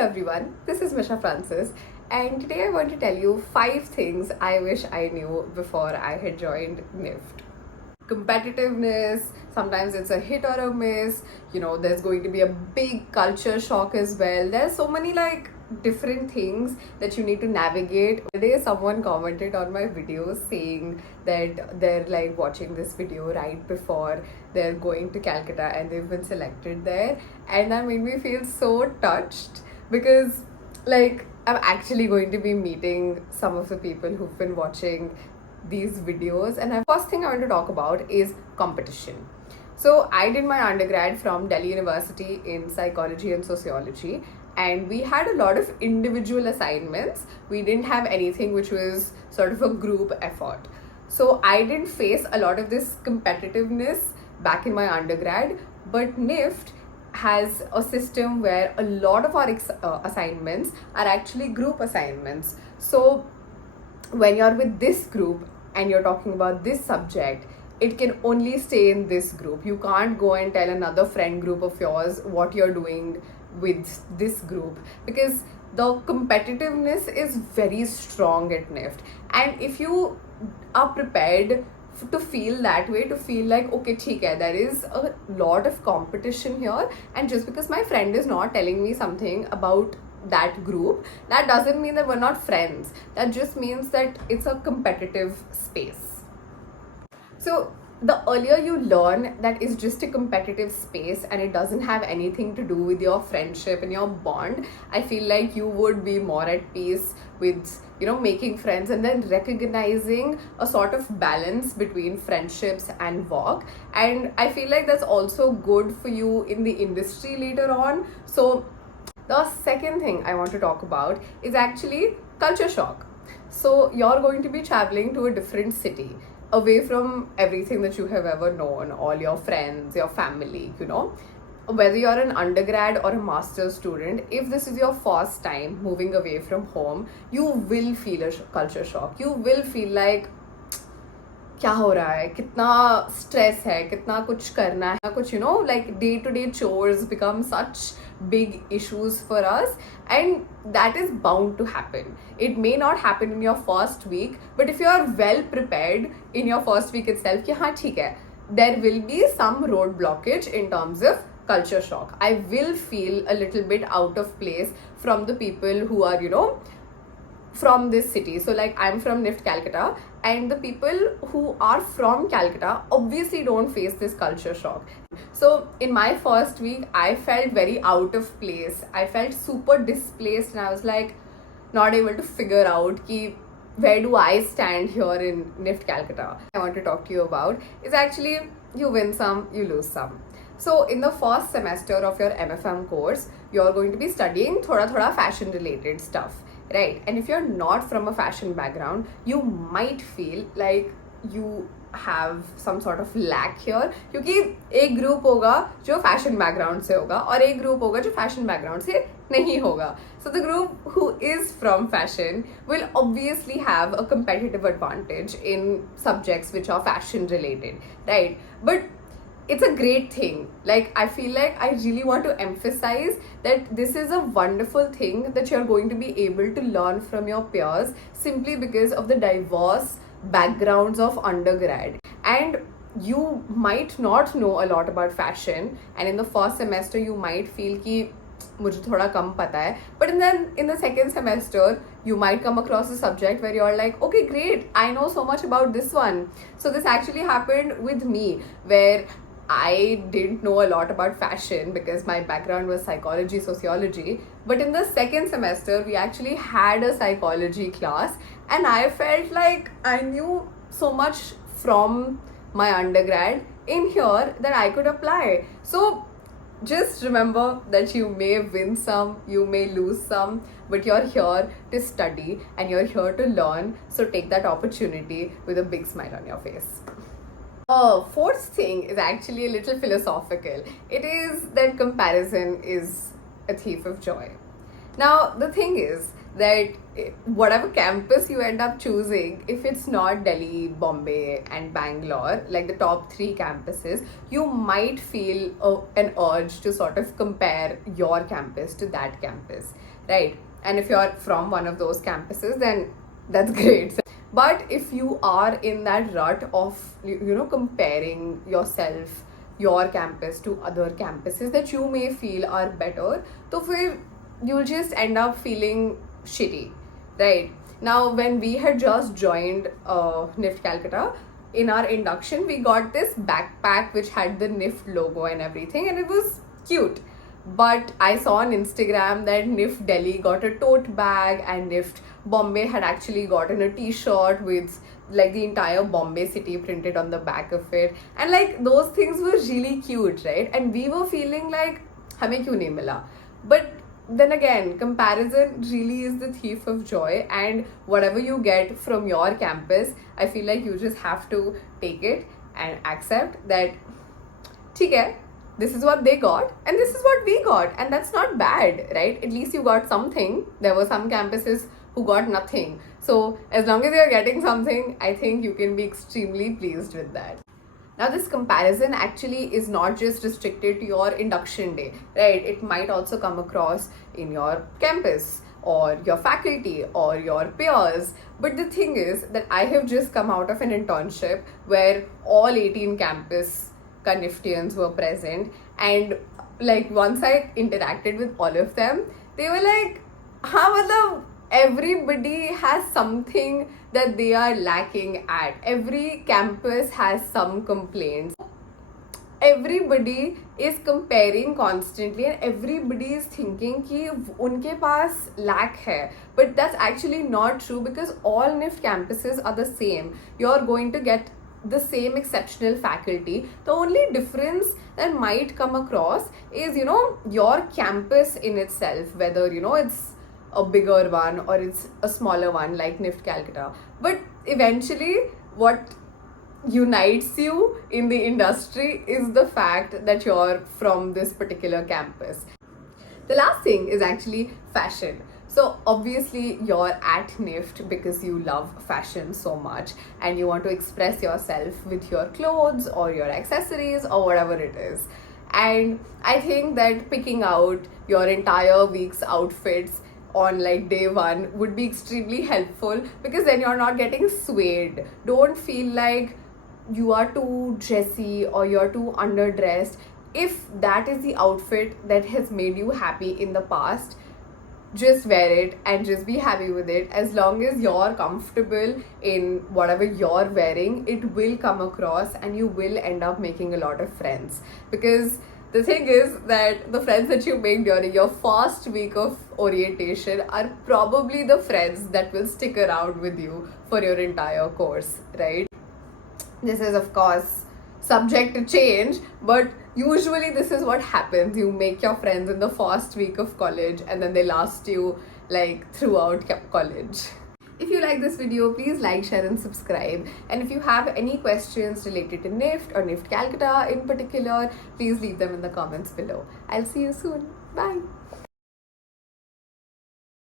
everyone, this is Misha Francis, and today I want to tell you 5 things I wish I knew before I had joined NIFT. Competitiveness, sometimes it's a hit or a miss, there's going to be a big culture shock as well. There's so many different things that you need to navigate. Today someone commented on my video saying that they're watching this video right before they're going to Calcutta and they've been selected there, and that made me feel so touched because I'm actually going to be meeting some of the people who've been watching these videos. And the first thing I want to talk about is competition. So I did my undergrad from Delhi University in psychology and sociology, and we had a lot of individual assignments. We didn't have anything which was sort of a group effort. So I didn't face a lot of this competitiveness back in my undergrad, but NIFT has a system where a lot of our assignments are actually group assignments. So when you're with this group and you're talking about this subject, it can only stay in this group. You can't go and tell another friend group of yours what you're doing with this group, because the competitiveness is very strong at NIFT. And if you are prepared to feel that way, to feel like, okay, theek hai, there is a lot of competition here, and just because my friend is not telling me something about that group, that doesn't mean that we're not friends. That just means that it's a competitive space. So the earlier you learn that it's just a competitive space and it doesn't have anything to do with your friendship and your bond, I feel like you would be more at peace with making friends and then recognizing a sort of balance between friendships and work. And I feel like that's also good for you in the industry later on. So the second thing I want to talk about is actually culture shock. So you're going to be traveling to a different city, away from everything that you have ever known, all your friends, your family, Whether you're an undergrad or a master's student, if this is your first time moving away from home, you will feel a culture shock. You will feel like, क्या हो रहा है, कितना stress है, कितना कुछ करना है, कुछ day-to-day chores become such big issues for us, and that is bound to happen. It may not happen in your first week, but if you are well prepared in your first week itself कि हाँ ठीक है, there will be some road blockage in terms of culture shock. I will feel a little bit out of place from the people who are from this city. So I'm from NIFT Calcutta, and the people who are from Calcutta obviously don't face this culture shock. So in my first week, I felt very out of place. I felt super displaced, and I was not able to figure out where do I stand here in NIFT Calcutta. I want to talk to you about is actually you win some, you lose some. So in the first semester of your MFM course, you're going to be studying thoda fashion related stuff, right? And if you're not from a fashion background, you might feel like you have some sort of lack here, क्योंकि एक group होगा जो fashion background से होगा और एक group होगा जो fashion background से नहीं होगा. So the group who is from fashion will obviously have a competitive advantage in subjects which are fashion related, right? But it's a great thing. I feel like I really want to emphasize that this is a wonderful thing that you're going to be able to learn from your peers simply because of the diverse backgrounds of undergrad. And you might not know a lot about fashion, and in the first semester you might feel कि मुझे थोड़ा कम पता है, but then in the second semester you might come across a subject where you're like, okay, great, I know so much about this one. So this actually happened with me, where I didn't know a lot about fashion because my background was psychology, sociology. But in the second semester, we actually had a psychology class, and I felt like I knew so much from my undergrad in here that I could apply. So just remember that you may win some, you may lose some, but you're here to study and you're here to learn. So take that opportunity with a big smile on your face. Fourth thing is actually a little philosophical. It is that comparison is a thief of joy. Now, the thing is that whatever campus you end up choosing, if it's not Delhi, Bombay, and Bangalore, like the top three campuses, you might feel an urge to sort of compare your campus to that campus, right? And if you're from one of those campuses, then that's great. But if you are in that rut of comparing yourself, your campus to other campuses that you may feel are better, so फिर you'll just end up feeling shitty, right? Now, when we had just joined NIFT Calcutta, in our induction, we got this backpack which had the NIFT logo and everything, and it was cute. But I saw on Instagram that NIFT Delhi got a tote bag, and NIFT Bombay had actually gotten a t-shirt with like the entire Bombay city printed on the back of it. And like those things were really cute, right? And we were feeling like, हमें क्यों नहीं मिला? But then again, comparison really is the thief of joy, and whatever you get from your campus, I feel like you just have to take it and accept that, ठीक है, this is what they got and this is what we got, and that's not bad, right? At least you got something. There were some campuses who got nothing. So as long as you're getting something, I think you can be extremely pleased with that. Now, this comparison actually is not just restricted to your induction day, right? It might also come across in your campus or your faculty or your peers. But the thing is that I have just come out of an internship where all 18 campus Niftians were present, and like once I interacted with all of them, they were like, हाँ मतलब everybody has something that they are lacking at. Every campus has some complaints. Everybody is comparing constantly, and everybody is thinking कि उनके पास lack है. But that's actually not true, because all NIFT campuses are the same. You're going to get the same exceptional faculty. The only difference that might come across is your campus in itself, whether it's a bigger one or it's a smaller one like NIFT Calcutta. But eventually what unites you in the industry is the fact that you're from this particular campus. The last thing is actually fashion. So obviously you're at NIFT because you love fashion so much and you want to express yourself with your clothes or your accessories or whatever it is. And I think that picking out your entire week's outfits on like day one would be extremely helpful, because then you're not getting swayed. Don't feel like you are too dressy or you're too underdressed. If that is the outfit that has made you happy in the past, just wear it and just be happy with it. As long as you're comfortable in whatever you're wearing, it will come across and you will end up making a lot of friends. Because the thing is that the friends that you make during your first week of orientation are probably the friends that will stick around with you for your entire course, right? This is of course subject to change, but usually this is what happens. You make your friends in the first week of college and then they last you like throughout college. If you like this video, please like, share and subscribe. And if you have any questions related to NIFT or NIFT Calcutta in particular, please leave them in the comments below. I'll see you soon. Bye.